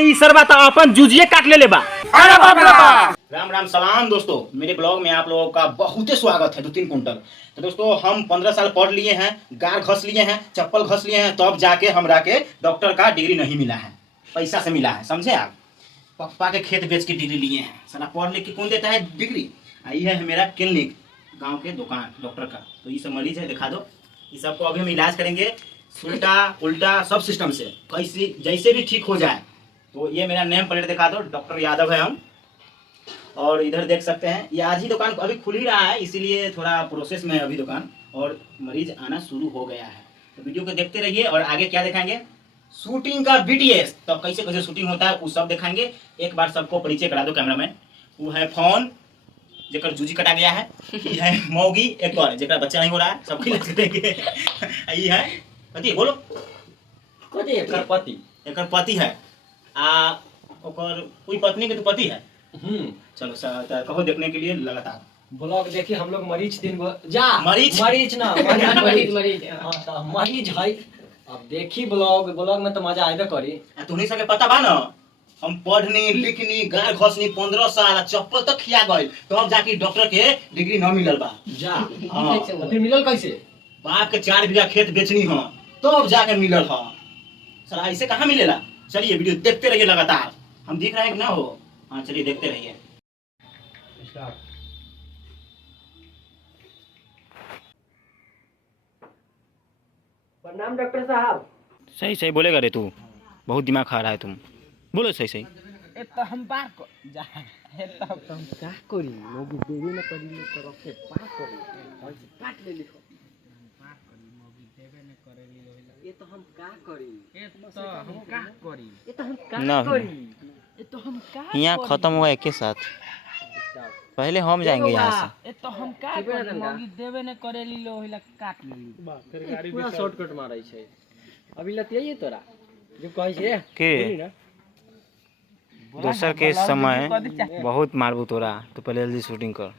ई सरबा तो अपन जूझिए काट ले बा। राम राम सलाम दोस्तों, मेरे ब्लॉग में आप लोगों का बहुत ही स्वागत है। 2-3 कुंटल तो दोस्तों हम 15 साल पढ़ लिए हैं, गार घस लिए हैं, चप्पल घस लिए हैं, तब जाके हमरा के डॉक्टर का डिग्री नहीं मिला है, पैसा से मिला है, समझे आप। पप्पा के खेत बेच के डिग्री लिए हैं। साला पढ़ लिख के कौन देता है डिग्री। आई है मेरा क्लिनिक, गाँव के दुकान डॉक्टर का। तो ये सब मरीज है, दिखा दो। ये सबको अभी हम इलाज करेंगे, उल्टा उल्टा सब सिस्टम से, कैसे जैसे भी ठीक हो जाए। तो ये मेरा नेम प्लेट दिखा दो, डॉक्टर यादव है हम। और इधर देख सकते हैं, ये आज ही दुकान अभी खुल ही रहा है, इसीलिए थोड़ा प्रोसेस में है अभी दुकान, और मरीज आना शुरू हो गया है। तो वीडियो को देखते रहिए। और आगे क्या दिखाएंगे, शूटिंग का बीटीएस, तो कैसे कैसे शूटिंग होता है वो सब दिखाएंगे। एक बार सबको परिचय करा दो कैमरामैन। वो है फोन जेकर जूजी कटा गया है, ये है मौगी एक और जेकर बच्चा नहीं हो रहा है, सबके लिए देंगे। ये है पति, बोलो कथी एकर पति? एकर पति है आ ओकर कोई पत्नी के तो पति है। चलो सर कहो देखने के लिए लगातार ब्लॉग देखिए। हम लोग मरीज दिन जा मरीज मरीज ना मरीज हाँ, तो मरीज है। अब देखी ब्लॉग में तो मजा आएगा करी। तुम्हें सबके पता बा ना, हम पढ़नी लिखनी गाय घसनी 15 साल चप्पल तक खिया गए, तो अब जाके डॉक्टर के डिग्री न मिलल बा। जा हाँ। तो फिर मिलल कैसे? बाप के 4 बीघा खेत बेचनी हो तो अब जाके मिलल हो। सर ऐसे कहाँ मिलेला। चलिए वीडियो देखते रहिए लगातार। हम दिख रहे हैं कि ना हो। हाँ चलिए देखते रहिए। प्रणाम डॉक्टर साहब। सही सही बोलेगा रे तू, बहुत दिमाग खा रहा है तुम, बोलो सही सही। ए तो हम बार को जा ए तो हम का करी लोग देवे न करी ले तरफ से पार करी और पाट ले लिखो पार करी मोगी देवे न करेली लोहिला। ये तो हम का करी ए तो हम का करी ए तो हम का करी ए तो हम का यहाँ खत्म हुआ एक के साथ, पहले हम जाएंगे यहाँ से। ए तो हम का करी मोगी देवे न करेली लोहिला काट लेली बा। फिर गाड़ी पूरा शॉर्टकट मारै छै। अभी लतियै तोरा जो कहै छै के दोसर के समय बहुत मारबू तोरा, तो पहले जल्दी शूटिंग कर।